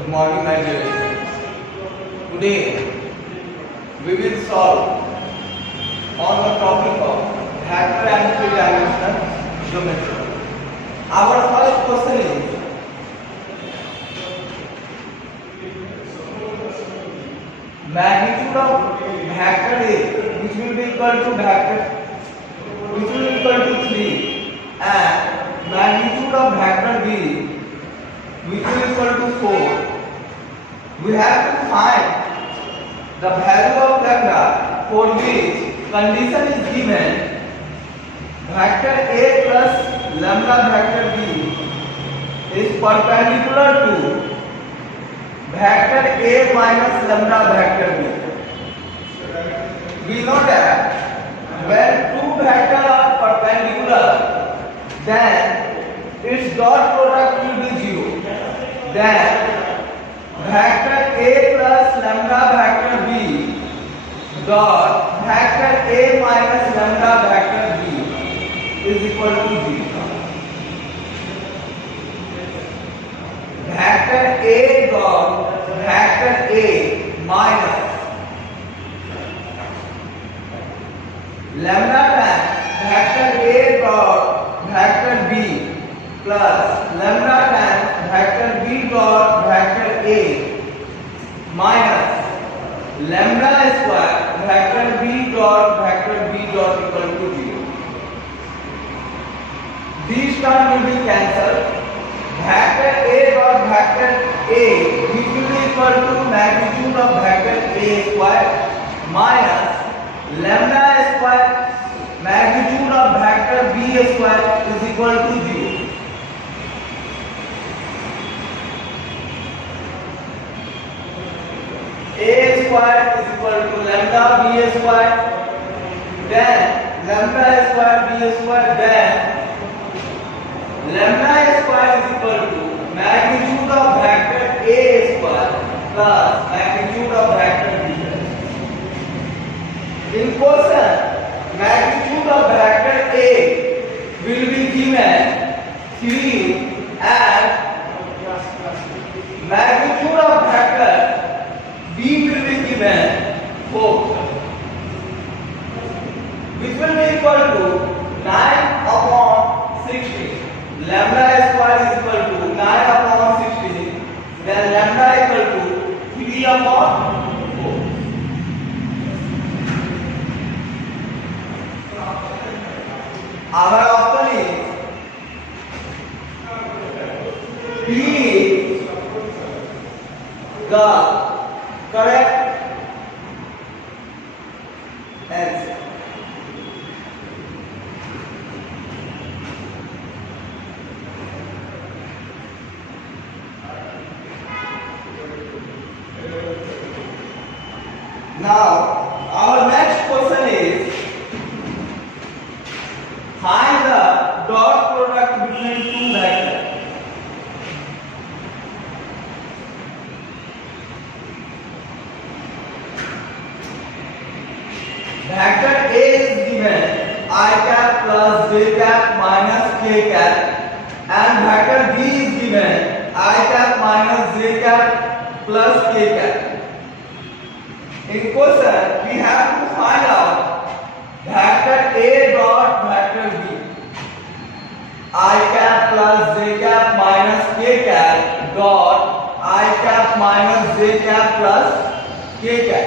Good morning, my dear students. Today we will solve on the topic of vector and three-dimensional geometry. Our first question is magnitude of vector A, which will be equal to 3, and magnitude of vector B, which will equal to 4. We have to find the value of lambda for which condition is given vector A plus lambda vector B is perpendicular to vector A minus lambda vector B. We know that when two vectors are perpendicular, then its dot product will be 0. Then vector A plus lambda vector B dot vector A minus lambda vector B is equal to 0. Vector A dot vector A minus lambda times vector A dot vector B plus lambda times vector B dot vector A minus lambda square vector B dot equal to 0. These terms will be cancelled. Vector A dot vector A, which will be equal to magnitude of vector A square minus lambda square magnitude of vector B square is equal to 0. A square is equal to lambda B square, then lambda square B square, then lambda square is equal to magnitude of vector A square plus magnitude of vector B. In question, magnitude of vector A will be given 3 and magnitude of vector B will be given 4, which will be equal to 9 upon 16. Lambda square is equal to 9 upon 16, then lambda equal to 3 upon 4. Our option is B is the correct answer. Now, our next question is find the dot product between two vectors. Vector A is given I cap plus j cap minus k cap, and vector B is given I cap minus j cap plus k cap. In question, we have to find out vector A dot vector B. I cap plus j cap minus k cap dot I cap minus j cap plus k cap.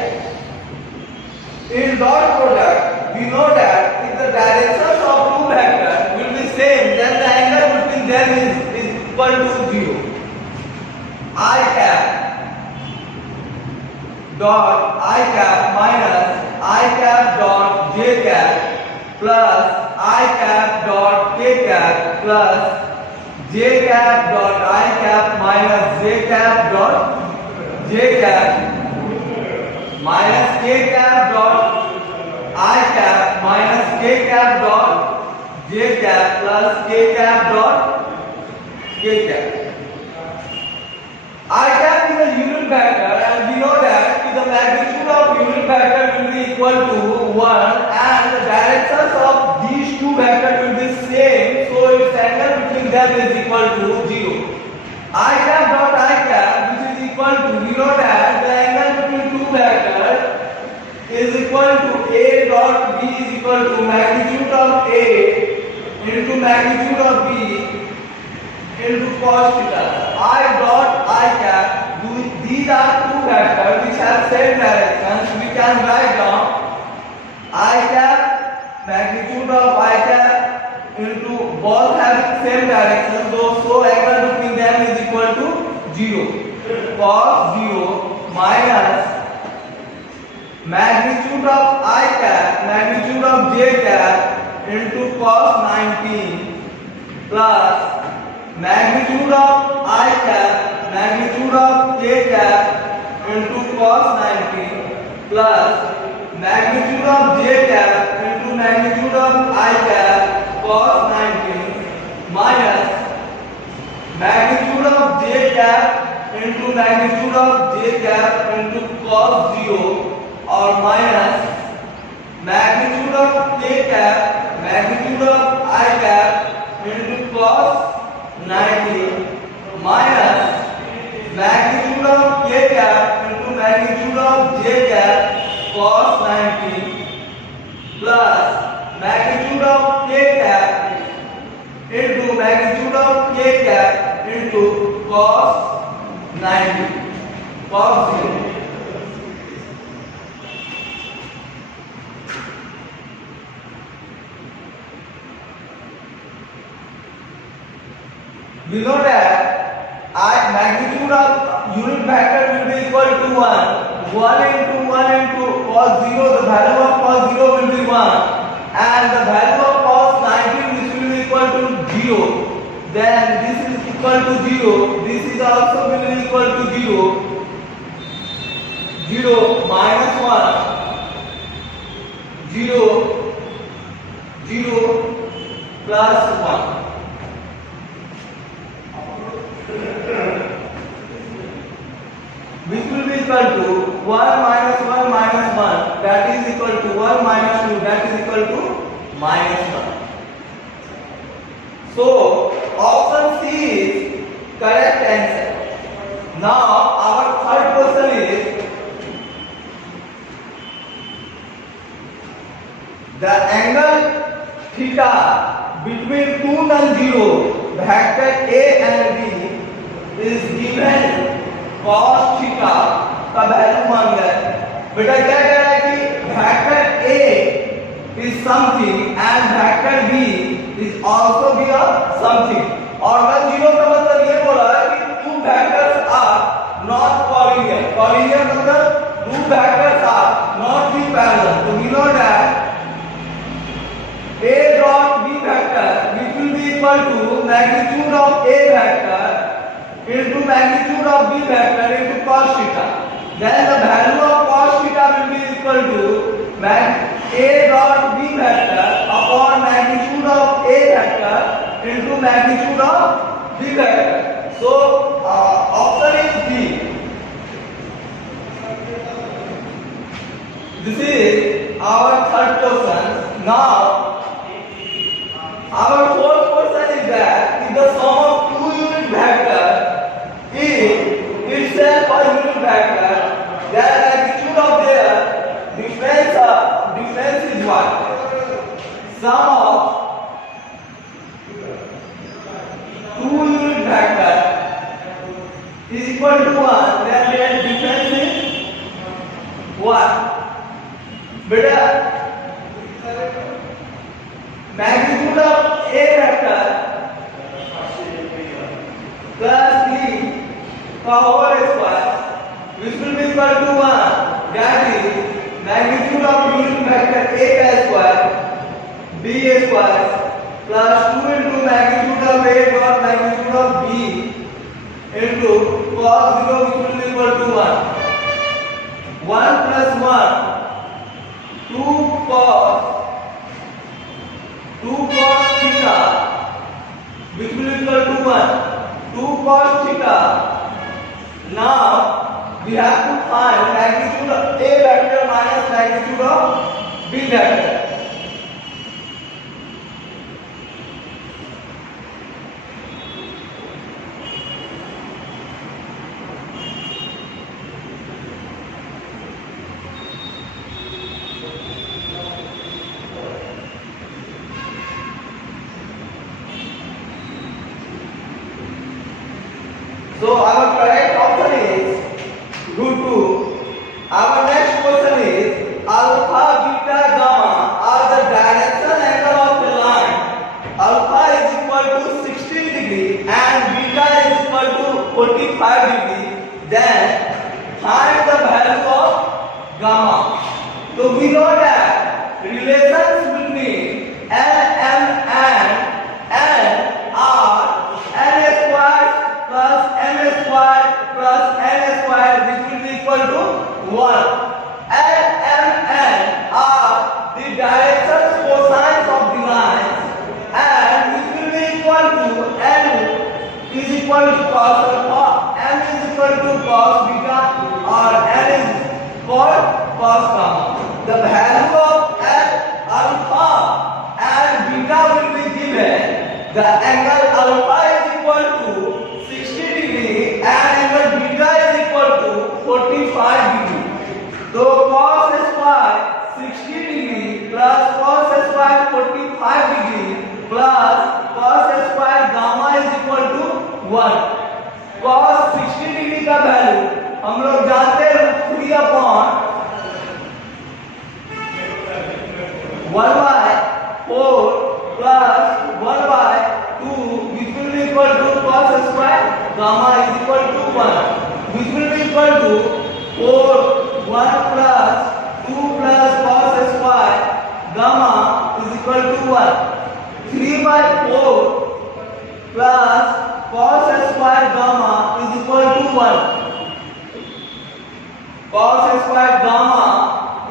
In dot product, we know that if the directions of two vectors will be same, then the angle between them is equal to 0. I cap dot I cap minus I cap dot j cap plus I cap dot k cap plus j cap dot I cap minus j cap dot j cap minus k cap dot I cap minus k cap dot j cap plus k cap dot k cap. I cap is a unit vector, and we know that the magnitude of unit vector will be equal to 1, and the directions of these two vectors will be same, so its angle between them is equal to 0. I cap dot I cap, which is dot B is equal to magnitude of A into magnitude of B into cos theta. I dot I cap. These are two vectors which have same directions. We can write down I cap magnitude of I cap into both having same direction. So angle between them is equal to 0. Cos 0 minus magnitude of I cap magnitude of j cap into cos 19 plus magnitude of I cap magnitude of j cap into cos 19 plus magnitude of j cap into magnitude of I cap cos 19 minus magnitude of j cap into magnitude of j cap into cos 0 or minus magnitude of k cap magnitude of I cap into cos 90 minus magnitude of k cap into magnitude of j cap cos 90 plus magnitude of k cap into magnitude of k cap into cos 90 cos 0. We know that I magnitude of unit vector will be equal to 1. 1 into cos 0, the value of cos 0 will be 1, and the value of cos 90 which will be equal to 0. Then this is equal to 0. This is also will be equal to 0. 0 minus 1. 0 0 plus 1. Which will be equal to 1 minus 1 minus 1, that is equal to 1 minus 2, that is equal to minus 1. So option C is correct answer. Now our third question is the angle theta between two non-zero vector A and B is given cos theta का value मान गए। बेटा क्या कह रहा है कि vector A is something and vector B is also be a something, और नॉन जीरो का मतलब ये बोला है कि two vectors are not collinear. Collinear मतलब two vectors are not be parallel. So we know that A dot B vector which will be equal to magnitude of A vector into magnitude of B vector into cos theta. Then the value of cos theta will be equal to A dot B vector upon magnitude of A vector into magnitude of B vector. So option is D. This is our third question. Now our fourth question is that if the sum of two unit vectors is itself a unit vector, then magnitude of their difference is what? Sum of two unit vector is equal to 1, then their difference is what? Beta magnitude of A vector plus B का whole square which will be equal to 1, that is magnitude of unit vector A का square B square plus 2 into magnitude of A dot magnitude of B into cos 0 which will be equal to 1. 1 plus 1 2 cos theta which will be equal to 1. 2 cos theta. Now we have to find magnitude of A vector minus magnitude of B vector. So our correct option is root 2. Our next question is alpha, beta, gamma are the direction angle of the line. Alpha is equal to 16 degree and beta is equal to 45 degree. Then find the value of gamma. So we know that relations between L, M and N are N squared plus M squared plus N squared, which will be equal to 1. L, M, N are the directions cosines of the lines, and which will be equal to N is equal to cos alpha, M is equal to cos beta, or N is called cos gamma. The value of L, alpha and beta will be given. The angle alpha is equal to 60 degree and angle beta is equal to 45 degree. So cos square 60 degree plus cos square 45 degree plus cos square gamma is equal to 1. cos 60 degree का value हम लोग जानते हैं 3 upon 1 by 4 plus 1 by 2, which will be equal to cos square gamma is equal to 1, which will be equal to 4 1 plus 2 plus cos square gamma is equal to 1. 3 by 4 plus cos square gamma is equal to 1. Cos square gamma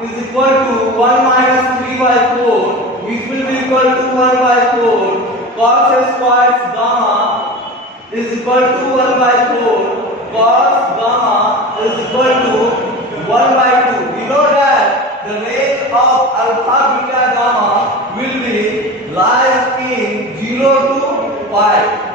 is equal to 1 minus 3 by 4, which will be equal to 1 by 4. Cos square gamma is equal to 1 by 4. Cos gamma is equal to 1 by 2. We know that the range of alpha, beta, gamma will be lies in 0 to 5.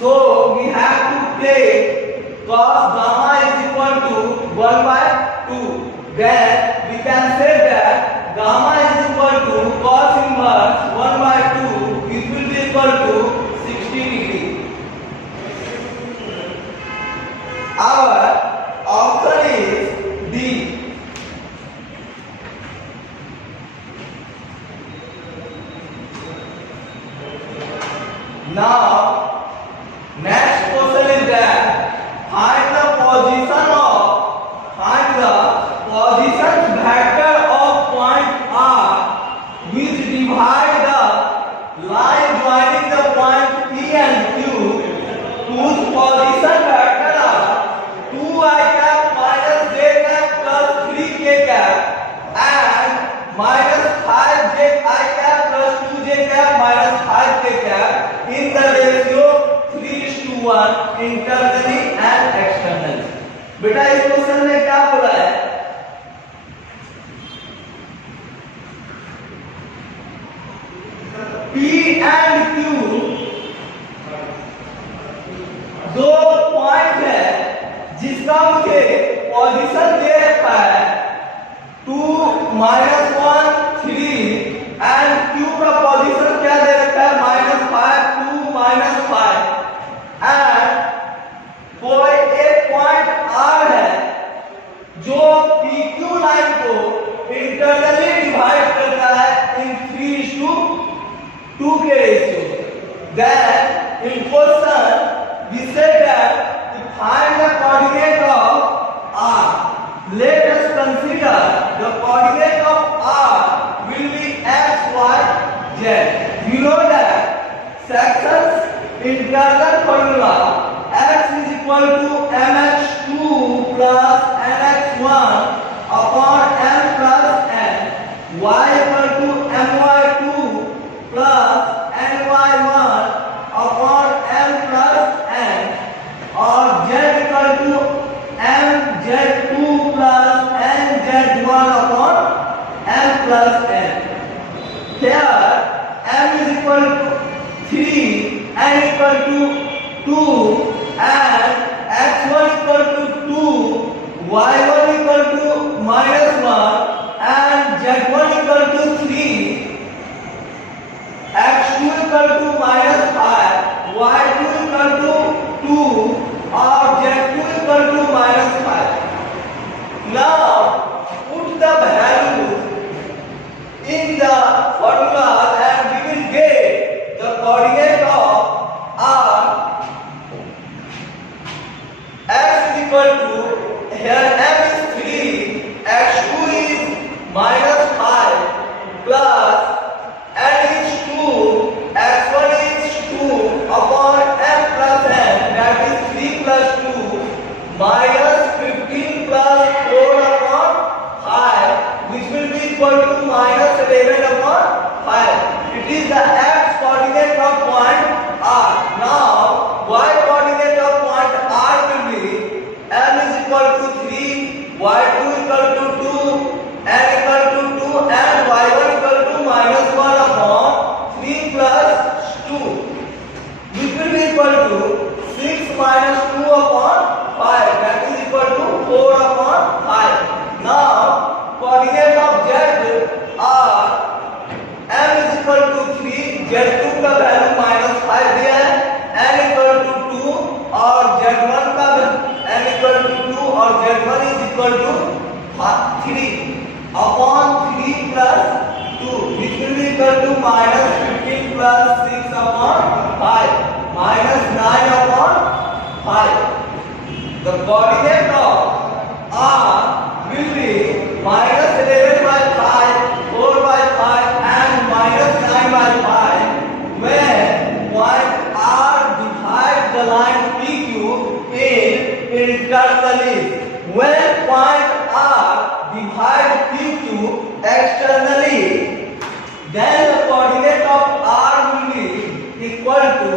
So we have to take cos gamma is equal to 1 by 2. Then we can say that gamma is equal to cos inverse 1 by 2, which will be equal to 60 degree. Our option is D. Now next question is that find the position vector of point R which divide the line joining the point P and Q, whose position vector are 2i cap minus j cap plus 3k cap and minus 5j I cap plus 2j cap minus 5k cap in the ratio 3:1 internally and externally. बेटा इस question में क्या बोला है? P and Q दो point है जिसका मुझे पोजीशन दे रखा है 2 minus 1 3 एंड Q का पोजीशन क्या दे रखा है -5 2 -5 एंड कोई एक पॉइंट R है जो PQ लाइन को इंटरनली डिवाइड करता है इन 3:2 के ratio. Then in question we said that to find the coordinate of R, let us consider the coordinate of R will be x, y, z. We know that sections internal formula x is equal to mx2 plus nx1 upon m plus n, y equal to my2 plus ny1 upon m plus n, or z equal to mz2 plus nz1 upon m plus n. Here m is equal to 3, n equal to 2 and x1 equal to 2, y1 equal to -1 and z1 equal to 3. formulas and we will get the coordinate of r. X is equal to, here m is 3, x2 is minus 5 plus n is 2, x1 is 2 upon m plus n, that is 3 plus 2 minus 15 plus 4 upon 5, which will be equal to minus 11 upon 5. It is the x coordinate of point r. Now y coordinate of point r will be m is equal to 3, y2 equal to 2, n equal to 2 and y1 equal to minus 1 upon 3 plus 2, which will be equal to 6 minus 2 upon 5, that is equal to 4 upon 5. Now coordinate of z are m is equal to 3, z2 का value minus 5 दिया है, n equal to 2 और z1 का n equal to 2 और z1 is equal to 3 upon 3 plus 2, which will be equal to minus 15 plus 6 upon 5, minus 9 upon 5. The coordinate of r will be minus 11 by 5, 4 by 5 and minus 9 by 5 when point r divides the line PQ in internally. When point r divides PQ externally, then the coordinate of r will be equal to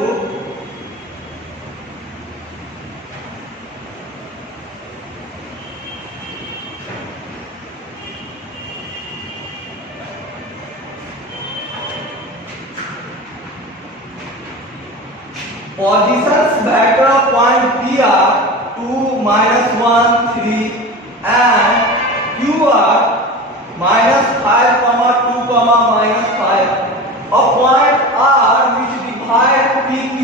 positions vector of point P are 2, minus 1, 3 and Q are minus 5, 2, minus 5. A point R which divides PQ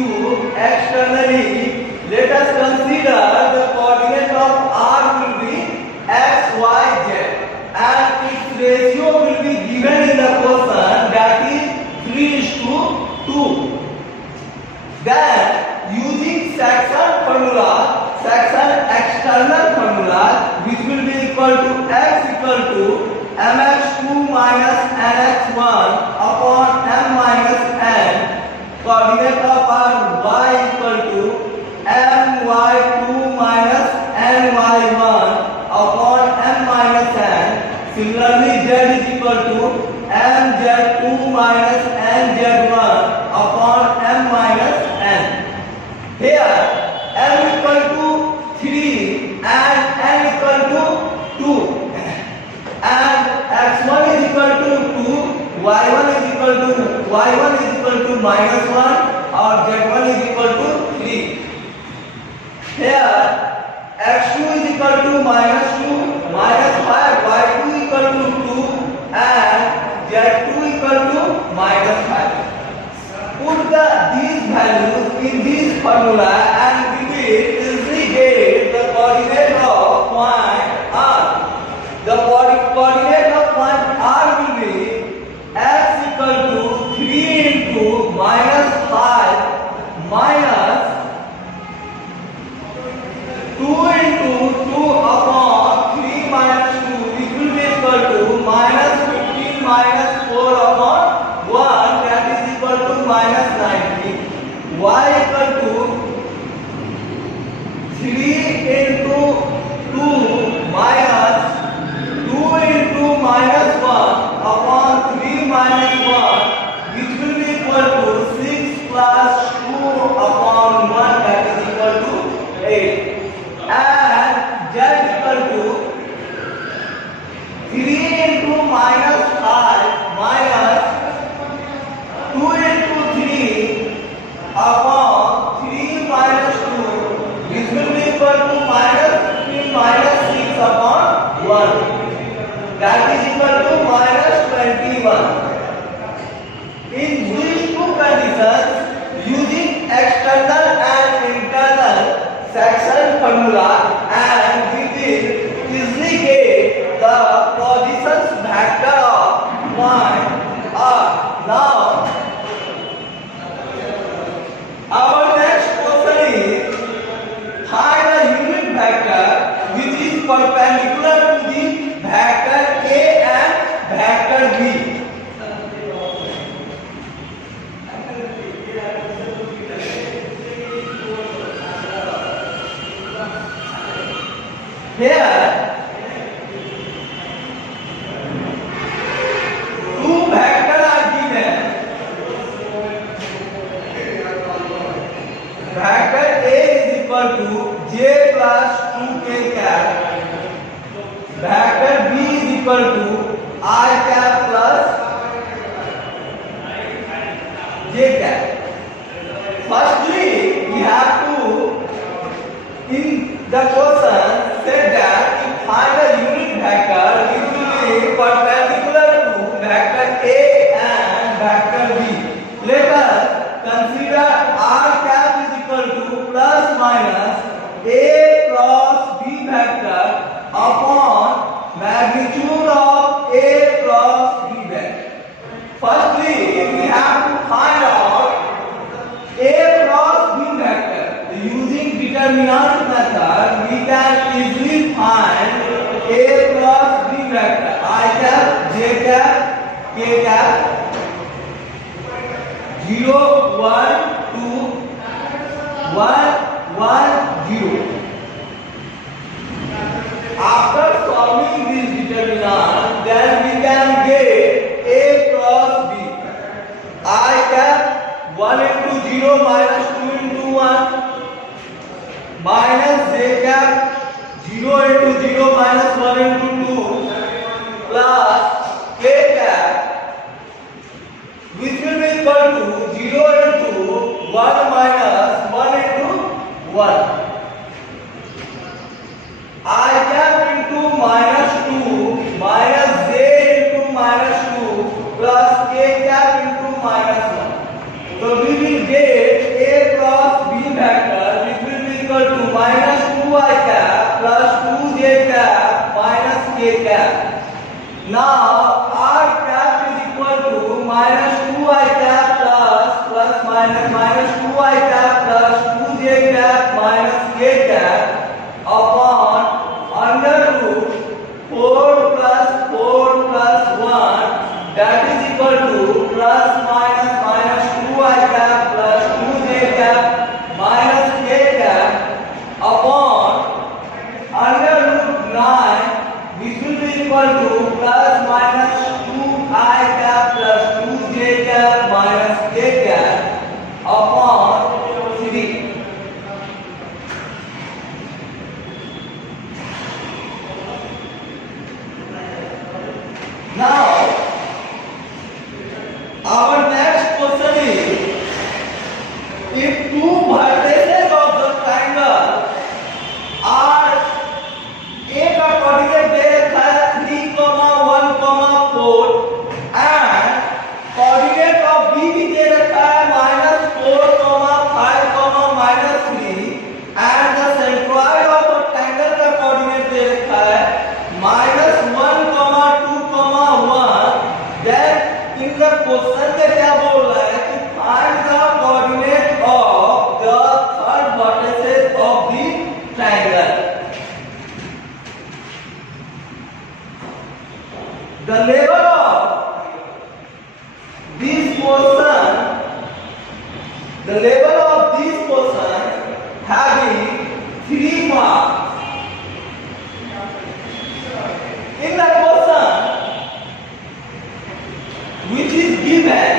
externally, let us consider the coordinate of R will be x, y, z and its ratio will be given in the question, that is 3:2. Then using section external formula, which will be equal to x equal to mx2 minus nx1 upon m minus n, coordinate of r y equal to my2 minus ny1 upon m minus n. Similarly, z is equal to mz2 minus nz1 upon m minus n. Here m equal to 3 and n equal to 2 and x1 is equal to 2, y1 is equal to minus 1 or z1 is equal to 3. Here x2 is equal to minus 2, minus 5, y2 equal to 2 and z2 equal to minus 5. Put these values in this formula and we will easily get the coordinate of point r. The coordinate of point r will be x equal to 3 into minus 5 minus 2 into 2 upon 3 minus 2, which will be equal to minus 15 minus 4 upon 1, that is equal to minus 19. Y equal to Now, our next question is find a unit vector which is perpendicular to the vector A and vector B. Here, two vectors are given. Vector A is equal to j plus 2k cap. Vector B is equal to I cap plus j cap. Firstly, we have to, in the question, said that we find a unit vector which will be perpendicular to vector A and vector B. Let us consider R cap is equal to plus minus A cross B vector upon magnitude of A cross B vector. Firstly, we have to find out A cross B vector. Using determinant method, we can easily find A cross B vector. I cap, J cap, K cap. 0, 1, 2, 1, 1, 0. After solving this determinant, then we can get A cross B. I cap 1 into 0 minus 2 into 1 minus J cap 0 into 0 minus 1 into 2 plus K cap which will be equal to 0 into 1 minus 1 into 1. I cap into minus 2 minus J into minus 2 plus K cap into minus 1. So we will get A cross B vector which will be equal to minus 2I cap plus 2J cap minus K cap. Now R cap is equal to minus 2I cap plus minus 2I cap plus 2J cap minus K cap upon under root 4 plus 1 that is equal to plus minus 2I cap plus 2J cap minus K cap upon under root 9 which will be equal to plus minus 2I cap plus 2J cap minus K cap upon 3. Now, our next question is, if two vertices of the triangle are A का coordinate दे रखा है 3, 1, 4 and coordinate of B भी दे रखा है -4, 5, -3 and the centroid of a triangle का coordinate दे रखा है -1, 2, 1. then in the question में क्या बोल रहा है कि find the coordinate of the third vertices of the triangle. The level of this portion having 3 marks. In the question which is given,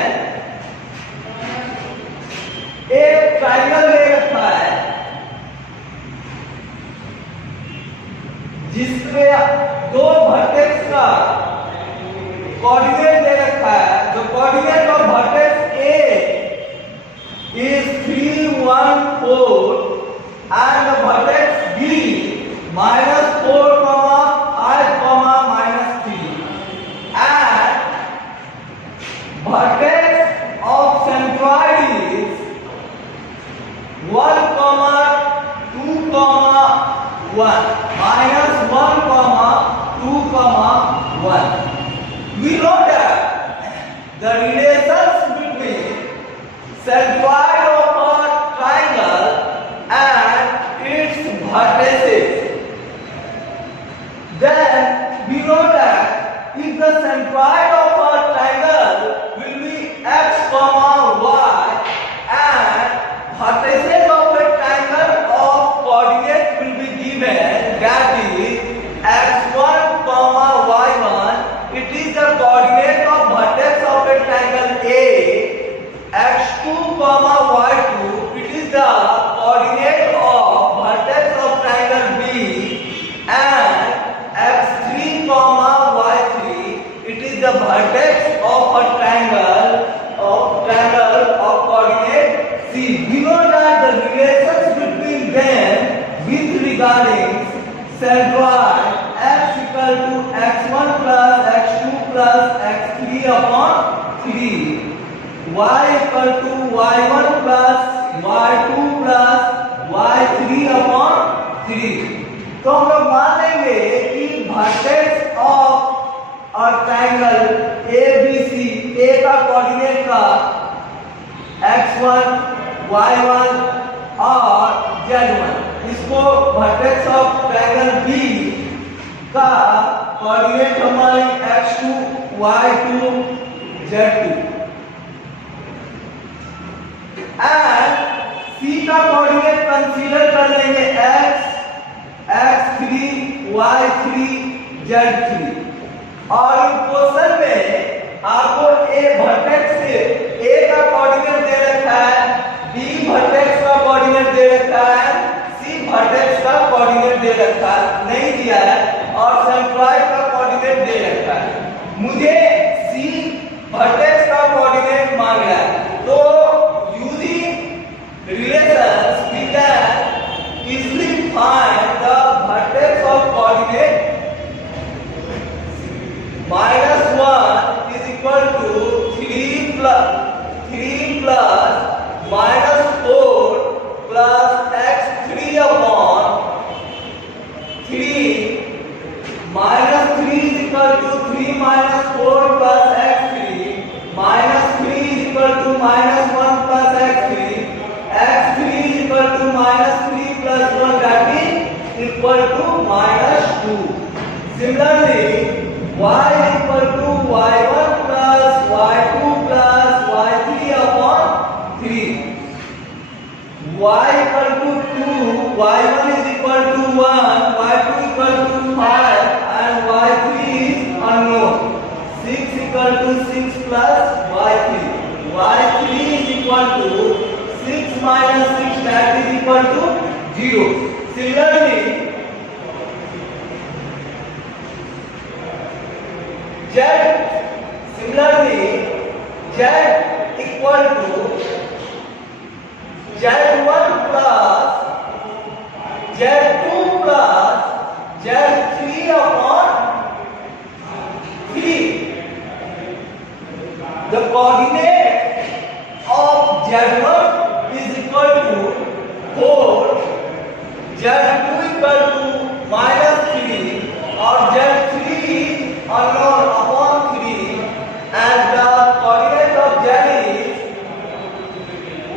एक ट्राइंगल ले रखा है जिसमें दो वर्टेक्स का कोऑर्डिनेट दे रखा है. The coordinate of vertex A is 3, 1, 4 and the vertex B -4, 5, -3 and vertex of centroid is 1, 2, 1 -1, 2, 1. We know that the relations between centroid of a triangle and its vertices. Then we know that if the centroid of a triangle will be x, y and vertices of a triangle of coordinate will be given, that is x1, y1, it is the coordinate of vertex of a triangle A. x2, y2, it is the coordinate of vertex of triangle B, and x3, y3, it is the vertex of a triangle of coordinate C. We know that the relations between them with regarding centroid x equal to x1 plus x2 plus x3 upon 3, y equal to y1 plus y2 plus y3 upon 3. तो हम लोग मान लेंगे कि vertex of a triangle ABC, A का coordinate का x1, y1 और z1, इसको वर्टेक्स ऑफ ट्रायंगल B का कोऑर्डिनेट हमारे x2, y2, z2 and C का कोऑर्डिनेट कंसीडर कर लेंगे x, x3, y3, z3 और इन क्वेश्चन में आपको A वर्टेक्स से A का कोऑर्डिनेट दे रखा है, B वर्टेक्स का कोऑर्डिनेट दे रखा है, C वर्टेक्स का कोऑर्डिनेट दे रखा है नहीं दिया है और सेंट्रॉइड का कोऑर्डिनेट दे रखा है। मुझे C वर्टेक्स का कोऑर्डिनेट मांग रहा है, तो using relations we can easily find the vertex of coordinate -1 is equal to 3 plus -4 plus x3 upon 3 -3 is equal to 3 minus 4 plus x3 -3 is equal to -1 plus x3 x3 is equal to -3 plus 1, that is equal to -2. Similarly, y equal to y1 plus y2 plus y3 upon 3. Y equal to 2, y1 is equal to 1, y2 equal to 5 and y3 is unknown. 6 equal to 6 plus y3. y3 is equal to 6 minus 6, that is equal to 0. Similarly, z equal to z1 plus z2 plus z3 upon 3. The coordinate of z1 is equal to 4, z2 equal to -3 और z3 is unknown upon 3 and the coordinate of z is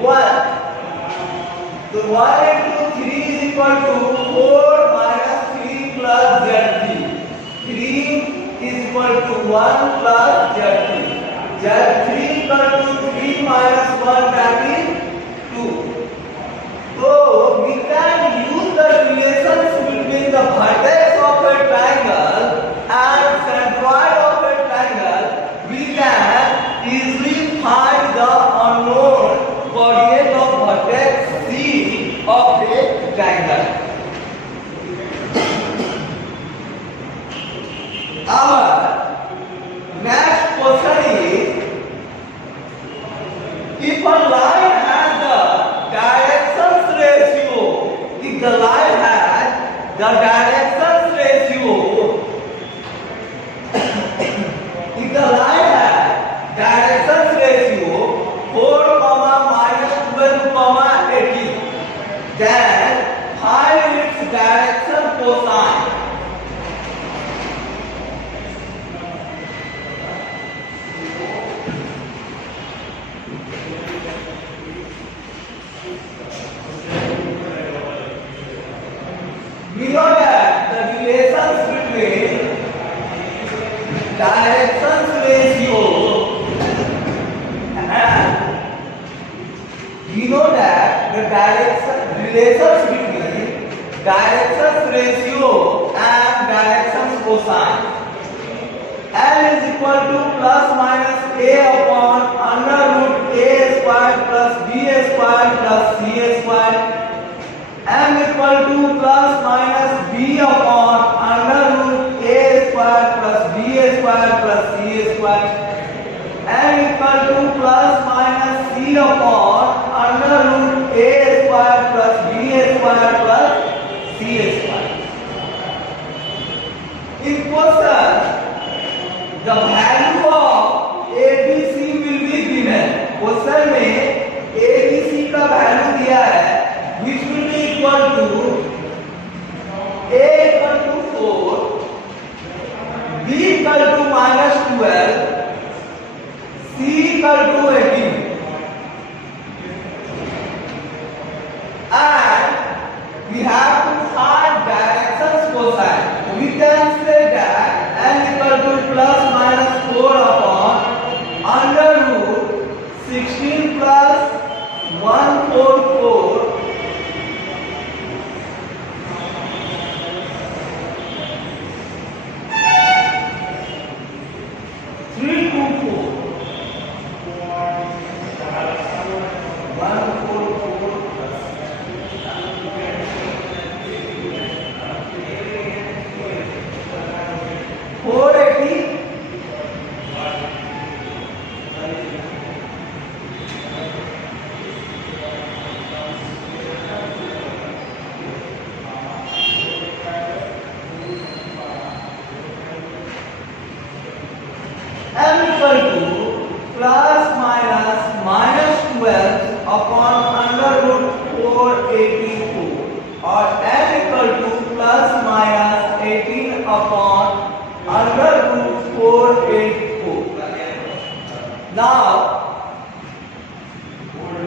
1. So 1 into 3 is equal to 4 minus 3 plus z3. 3 is equal to 1 plus z3. z3 equal to 3 minus 1, that is 2. So we can use the relations between the vertex of a triangle and centroid of a triangle. We can easily find the unknown coordinate of vertex C of a triangle. Our next question is, if a line has the directions ratio, if the line has the directions ratio, if the line has directions ratio 4, -12, 80, then find its direction cosine. we know that the relations between directions ratio and directions cosine. L is equal to plus minus a upon under root a square plus b square plus c square. M equal to plus minus b upon under root a square plus b square plus c square. M equal to plus minus c upon under root a square plus b square plus c square. In question, the value of ABC will be given. Question में ABC का value दिया है which will be equal to A equal to 4, B equal to minus 12, C equal to 18. And we have to find directions cosine. We can say that N equal to plus minus 4 upon under root 16 plus 144 324 M equal to plus minus minus 12 upon under root 482 or M equal to plus minus 18 upon under root 484. Now,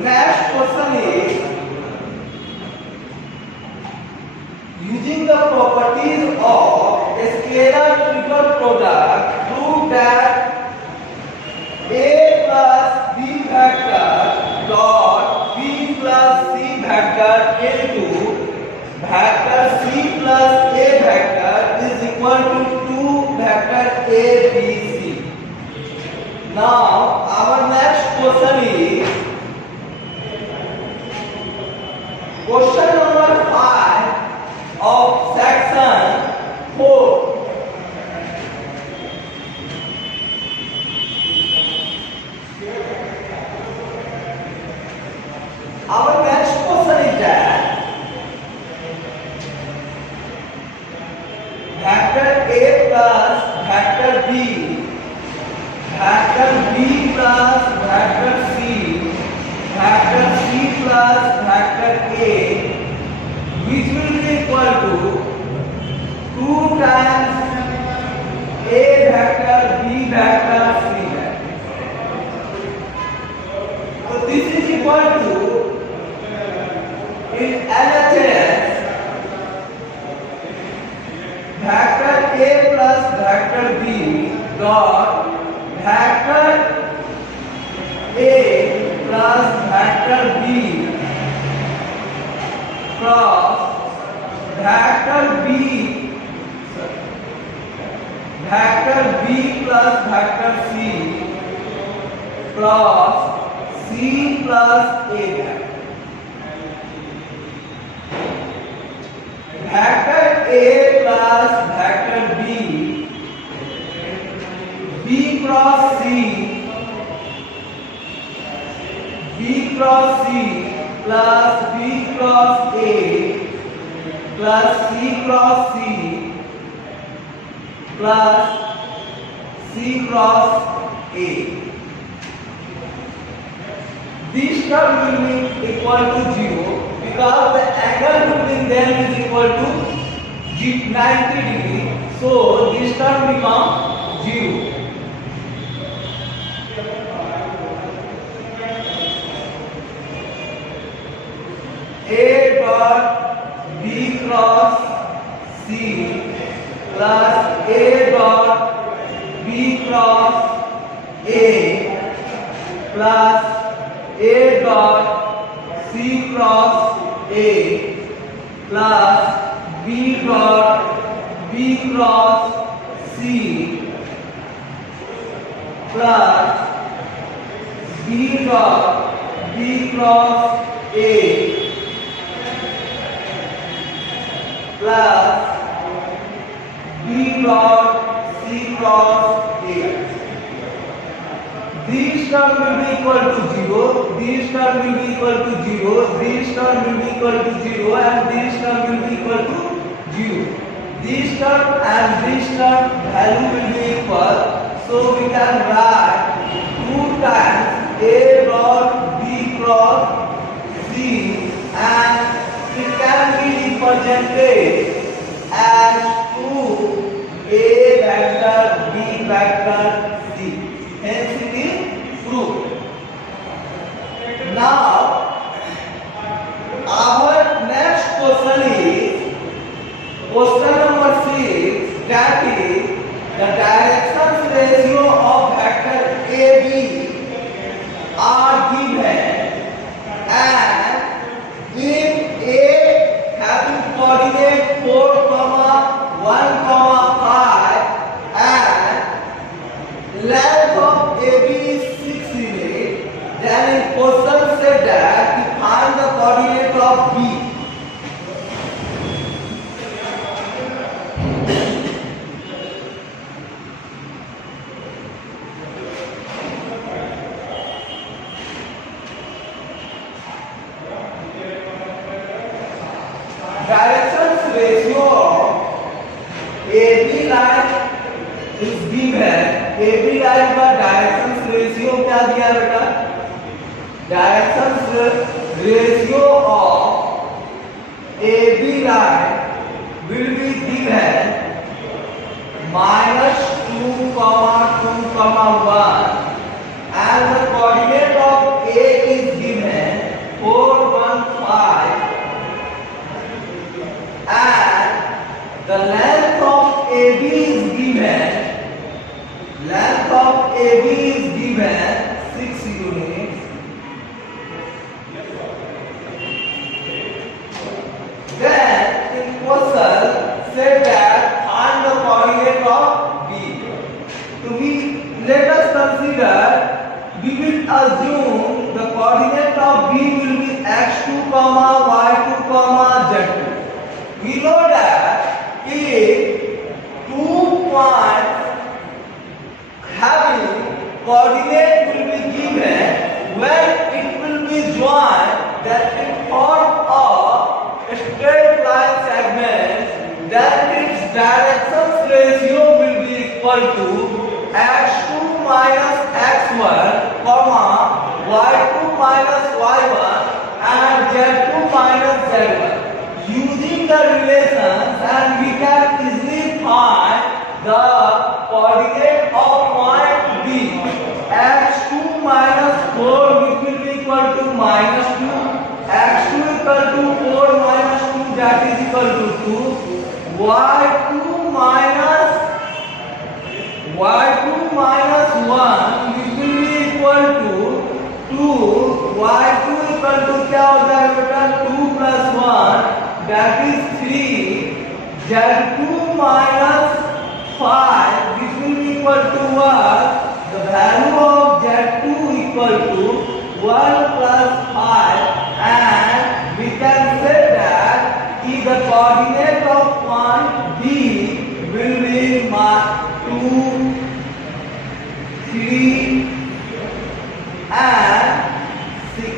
next question is using the properties of a scalar triple product, prove that A plus B vector dot B plus C vector into vector C plus A vector is equal to 2 vector A, B, C. Now our next question is question number 5 of section 4. Our next question is that vector A plus vector B, vector B plus vector C, vector C plus vector A, which will be equal to 2 times A vector, B vector, C vector. So this is equal to in LHS vector A plus vector B dot vector A plus vector B cross vector B plus vector C cross C plus A vector. Vector A plus vector B, B cross C plus B cross A plus C cross C plus C cross A. This term will be equal to 0 because the angle between them is equal to 90 degree. So this term becomes 0. A dot B cross C plus A dot B cross A plus A dot C cross A plus B dot B cross C plus B dot B cross A plus B dot C cross A. These term will be equal to 0, these term will be equal to 0, these term will be equal to 0 and these term will be equal to 0. These term and this term value will be equal, so we can write 2 times A dot B cross C and it can be represented as 2 A vector B vector C. Hence it is proved. Now our next question is question number 6, that is the direction ratio of vector AB are given and if A having coordinate 4, 1, 5 and length of AB is 6 units, then in question said that we find the coordinate of B. Directions ratio of AB line is given. AB line का directions ratio क्या दिया बेटा? Directions ratio of AB line will be given -2, 2, 1 and the coordinate of A is given 4, 1, 5 and the length of AB is given, length of AB is given 6 units. Then in question said that find the coordinate of B. Let us consider, we will assume the coordinate of B will be x2, y2, z2. We know that if 2 points having coordinate will be given, when it will be joined, then it form a straight line segment, then its directions ratio will be equal to x2 minus x1, y2 minus y1 and z2 minus z1. Using the relations, and we can easily find the coordinate of point B. x2 minus 4 which will be equal to -2, x2 equal to 4 minus 2 that is equal to 2, y2 minus 1 which will be equal to 2, y2 equal to क्या हो जाएगा बेटा 2 plus 1 that is 3, z2 minus 5 which will be equal to what? The value of z2 equal to 1 plus 5 and we can say that if the coordinate of point B will be 2, 3 and 6.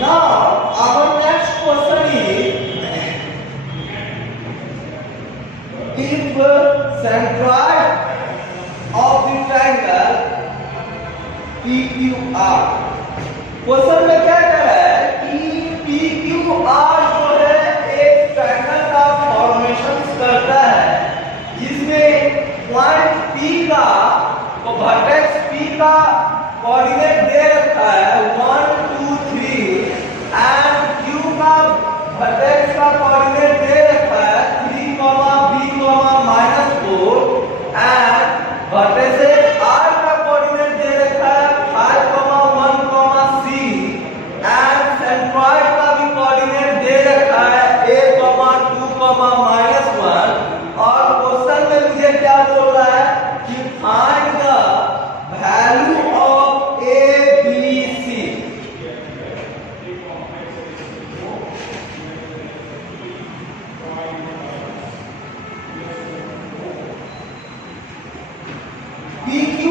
Now our next question is, if centroid of the triangle PQR, question में क्या कह रहा है कि PQR जो है एक triangle का फॉर्मेशन करता है जिसमें पॉइंट P का तो वर्टेक्स P का कोऑर्डिनेट दे रखा है 1, 2, 3 एंड Q का वर्टेक्स का कोऑर्डिनेट दे रखा है 3, B, -4 एंड वर्टेक्स R का कोऑर्डिनेट दे रखा है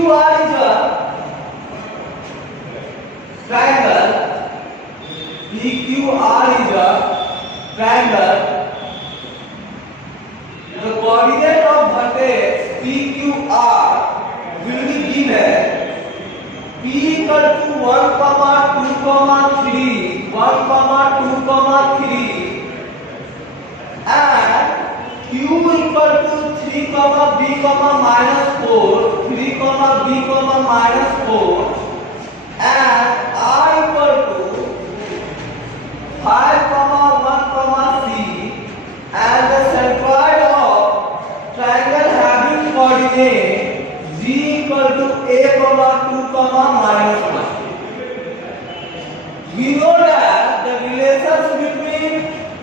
PQR is a triangle. PQR is a triangle. The coordinate of vertex PQR will be given. P equal to 1, 2, 3, 1, 2, 3, and Q equal to 3, B, minus 4, 3, B, minus 4, and R equal to 5, 1, C, and the centroid of triangle having coordinate G equal to A, 2, minus 1. We know that the relations between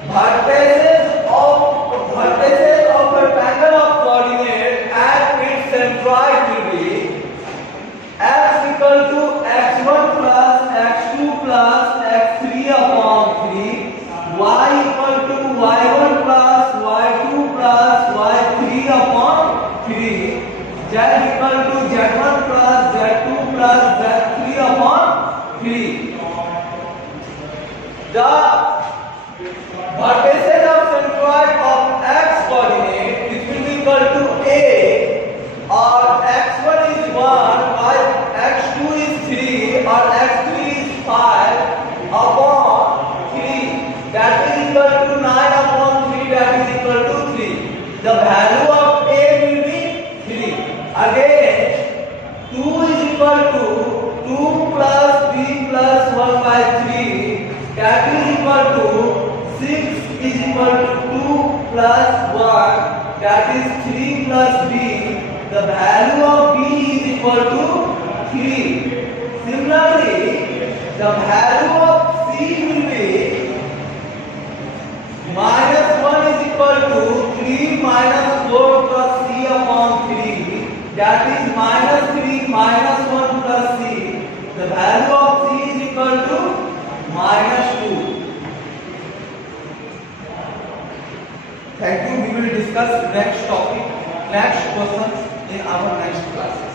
vertices of a triangle of coordinate and its centroid will be x equal to x1 plus x2 plus x3 upon 3, y equal to y1 plus y2 plus y3 upon 3, z equal to z1 plus z2 plus z3 upon 3. The vertices of centroid of x coordinate, which will be equal to a, or x1 is 1, or x2 is 3, or x3 is 5 upon 3, that is equal to 9 upon 3, that is equal to 3. The value of a will be 3. Again, 2 is equal to 2 plus b plus 1 by 3, that is equal to 6 is equal to 2 plus 1, that is 3 plus b. The value of b is equal to 3. Similarly, the value of c will be minus 1 is equal to 3 minus 4 plus c upon 3, that is minus 3 minus 1 plus c. The value of c is equal to minus 2. Thank you. We will discuss next topic, next questions in our next class.